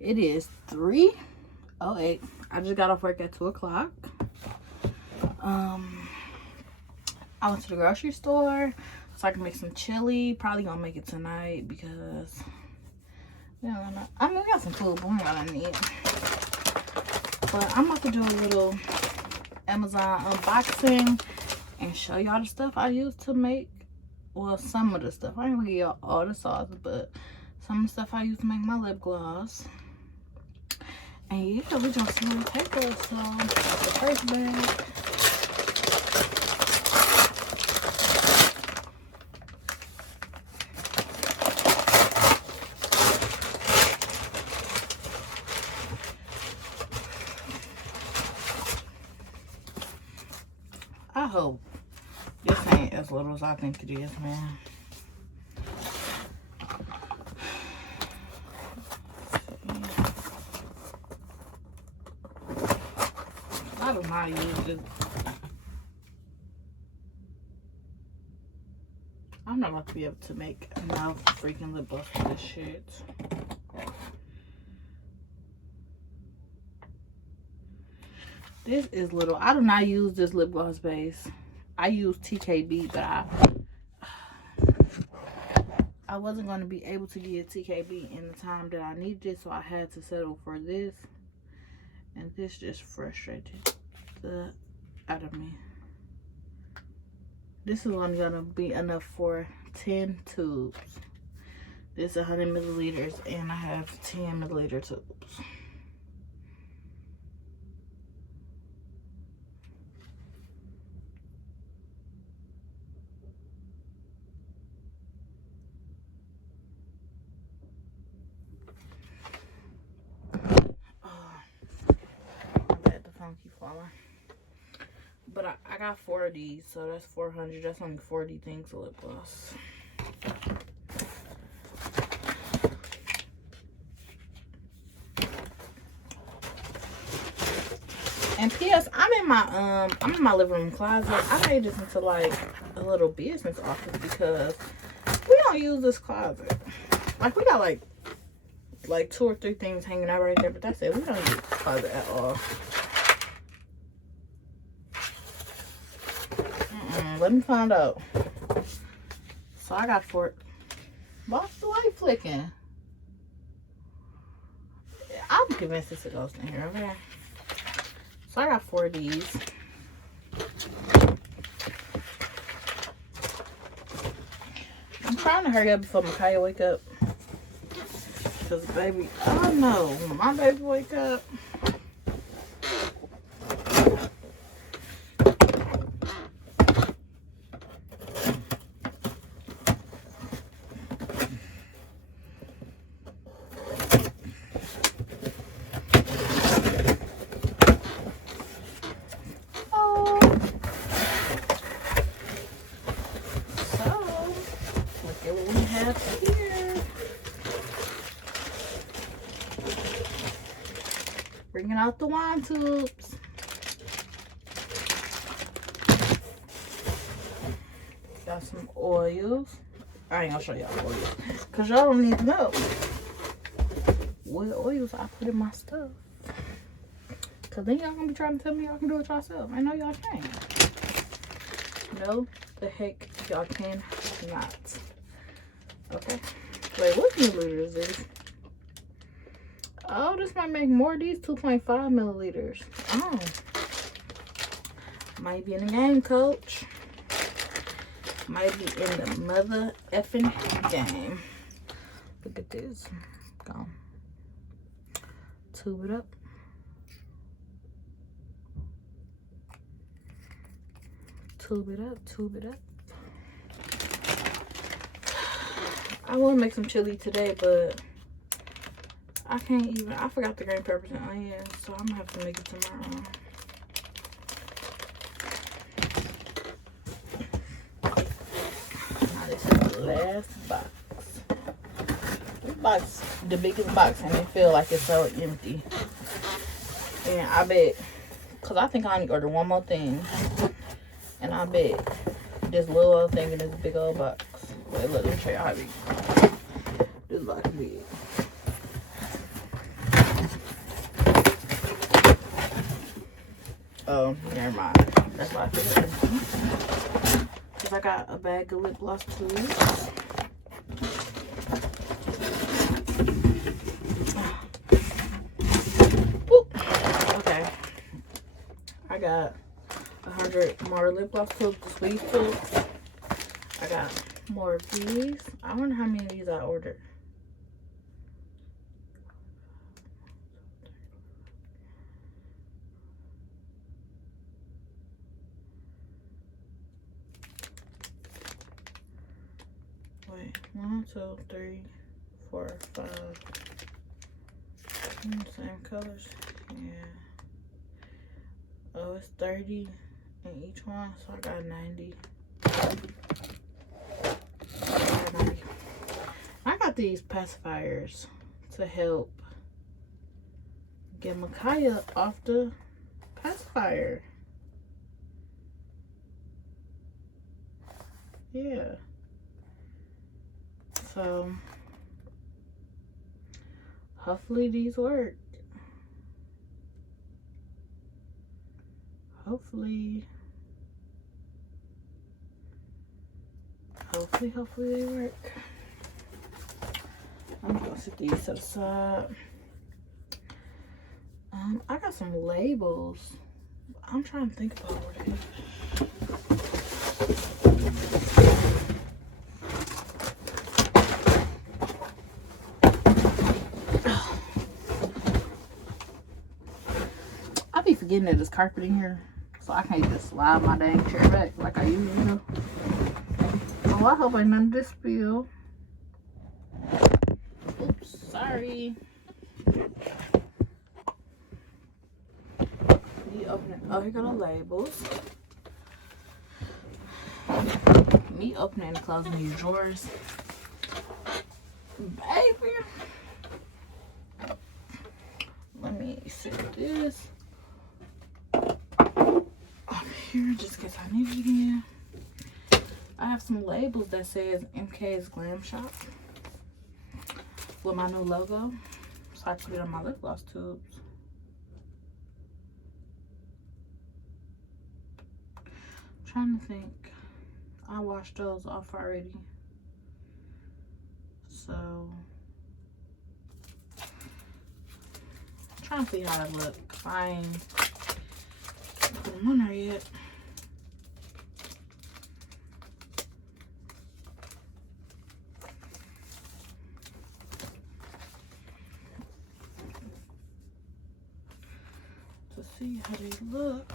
It is 3:08. I just got off work at 2 o'clock. I went to the grocery store so I can make some chili. Probably gonna make it tonight because we don't know. I mean, we got some food, but we ain't got any. But I'm about to do a little Amazon unboxing and show y'all the stuff I use to make. Well, some of the stuff. I ain't gonna give y'all all the sauce, but some of the stuff I use to make my lip gloss. And yeah, we gonna see what it takes us. So the first bag. I hope this ain't as little as I think it is, man. I do not use this. I'm not about to be able to make enough freaking lip gloss for this shit. This is little. I do not use this lip gloss base. I use TKB, but I wasn't going to be able to get TKB in the time that I needed it, so I had to settle for this. And this just frustrated the out of me. This is only going to be enough for 10 tubes. This is 100 milliliters, and I have 10 milliliter tubes. But I got 4 of these, so that's 400. That's only 40 things of lip gloss. And P.S. I'm in my living room closet. I made this into like a little business office because we don't use this closet. Like we got like 2 or 3 things hanging out right there, but that's it. We don't use this closet at all. Let me find out. So I got 4. Why's the light flicking? I'm convinced it's a ghost in here, okay? So I got 4 of these. I'm trying to hurry up before Micaiah wake up. Because baby, oh no, when my baby wake up. Bringing out the wine tubes. Got some oils. I ain't gonna show y'all oils because y'all don't need to know what oils I put in my stuff. Because then y'all gonna be trying to tell me y'all can do it yourself. I know y'all can. No, the heck y'all can not. Okay. Wait, what milliliter is this? Oh, this might make more of these 2.5 milliliters. Oh. Might be in the game, coach. Might be in the mother effing game. Look at this. Go. Tube it up. Tube it up. Tube it up. I want to make some chili today, but I can't even. I forgot the green peppers and onions, so I'm gonna have to make it tomorrow. Now this is the last box. This box, the biggest box, and it feel like it's so empty. And I bet, cause I think I only ordered one more thing, and I bet this little old thing in this big old box. Wait, look, let me show you how big this box is big. Oh, never mind. That's why I figured. Because I got a bag of lip gloss tubes. Okay. I got 100 more lip gloss tubes, the squeeze tubes. I got more of these. I wonder how many of these I ordered. Wait, 1, 2, 3, 4, 5. Same colors. Yeah. Oh, it's 30 in each one, so I got 90. I got these pacifiers to help get Micaiah off the pacifier. Yeah. So hopefully these work. Hopefully they work. I'm gonna set these to the side. I got some labels. I'm trying to think about what it is. I be forgetting that there's carpet in here, so I can't just slide my dang chair back like I usually do. Oh, I hope I none of this spill. Oops, sorry. Me opening. Oh, here go the labels. Me opening and closing these drawers. Baby. Let me set this up here just in case I need it again. I have some labels that says MK's Glam Shop with my new logo. So I put it on my lip gloss tubes. I'm trying to think. I washed those off already. So I'm trying to see how they look. I ain't put them on there yet. To see how they look.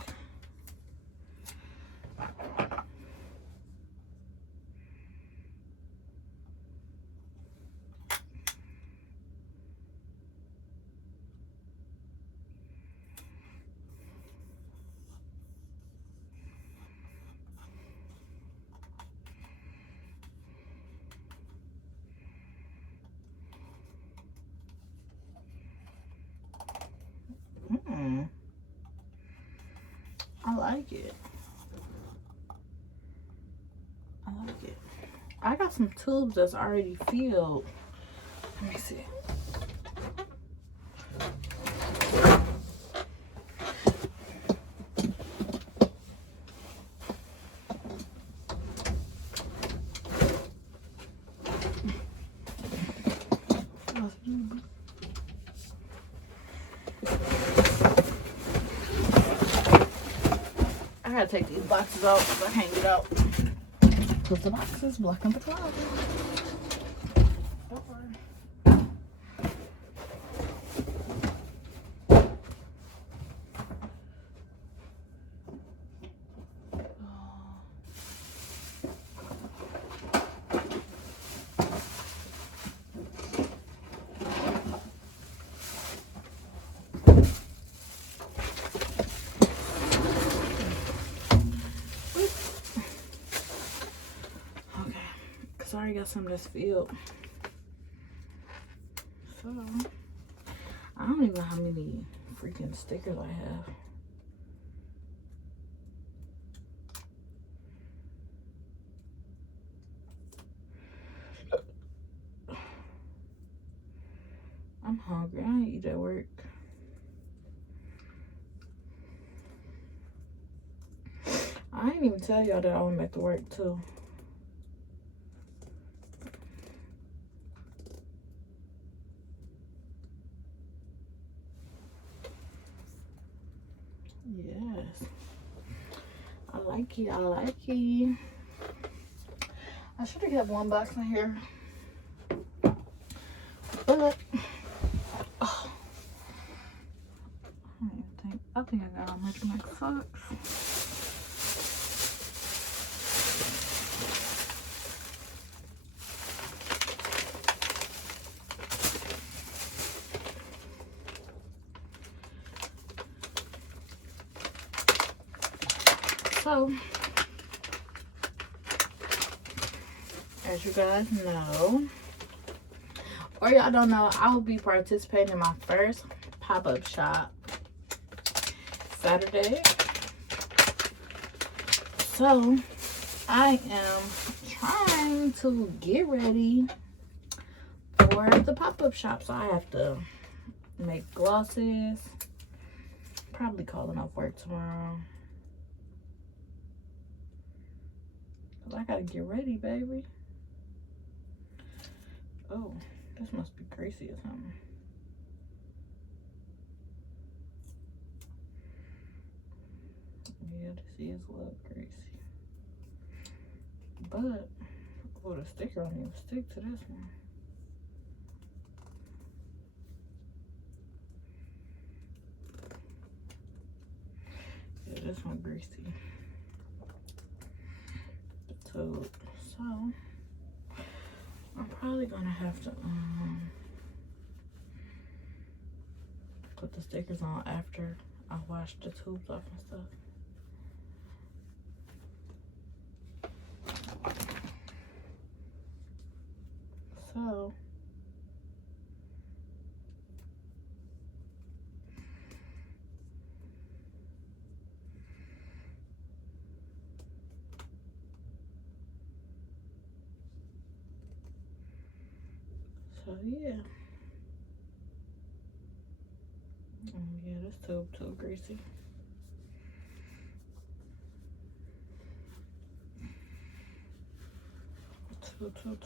I like it. I like it. I got some tubes that's already filled. Let me see. I gotta take these boxes out because I can't get out. Because the boxes blocking the closet. Don't worry. I already got some of this filled. So I don't even know how many freaking stickers I have. I'm hungry. I ain't eat at work. I didn't even tell y'all that I went back to work too. Yes. I like it. I like it. I should have kept one box in here. But oh, I think I got all my socks. So, as you guys know, or y'all don't know, I will be participating in my first pop-up shop Saturday. So, I am trying to get ready for the pop-up shop. So, I have to make glosses. Probably calling off work tomorrow. I gotta get ready, baby. Oh, this must be greasy or something. Yeah, this is a little greasy. But, oh, the sticker don't even stick to this one. Yeah, this one greasy. So I'm probably gonna have to put the stickers on after I wash the tubes off and stuff. So yeah. Yeah, this tube too greasy.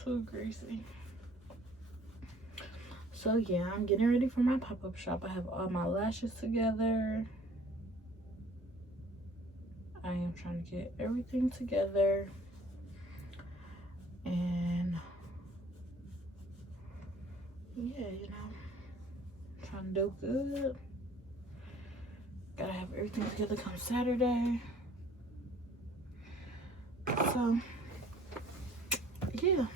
Too greasy. So yeah, I'm getting ready for my pop-up shop. I have all my lashes together. I am trying to get everything together. And yeah, you know, trying to do good. Gotta have everything together come Saturday. So yeah,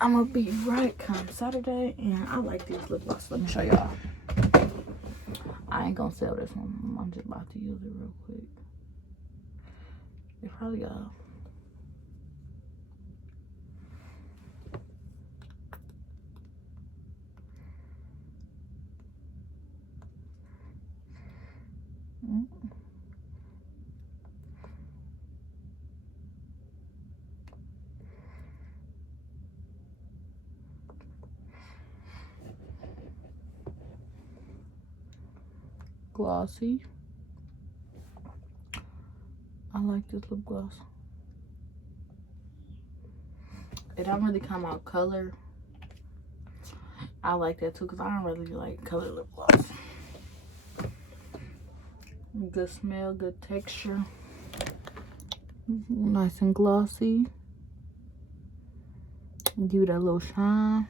I'm gonna be right come Saturday. And I like these lip glosses. Let me show y'all. I ain't gonna sell this one. I'm just about to use it real quick. It probably got glossy. I like this lip gloss. It don't really come out color. I like that too because I don't really like color lip gloss. Good smell, good texture. Nice and glossy. Give it a little shine.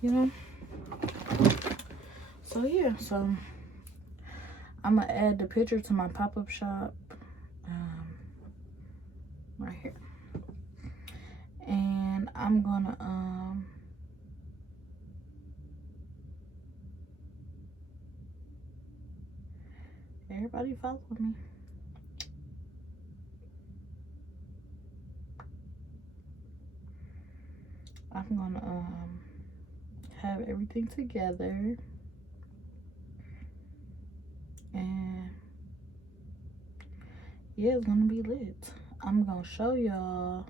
You know? So yeah, so I'm gonna add the picture to my pop-up shop right here. And I'm gonna everybody follow me. I'm gonna have everything together. And yeah, it's gonna be lit. I'm gonna show y'all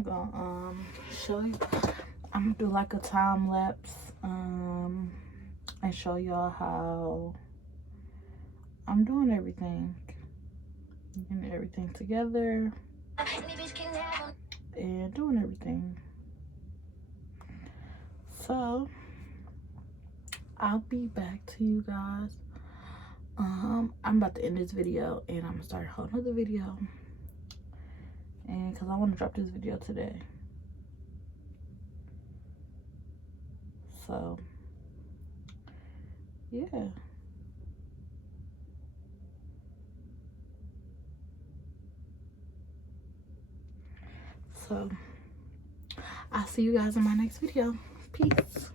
I'm gonna show you. I'm gonna do like a time lapse and show y'all how I'm doing everything, getting everything together and doing everything. So I'll be back to you guys. I'm about to end this video and I'm gonna start a whole nother video, and because I want to drop this video today. So yeah, so I'll see you guys in my next video. Peace.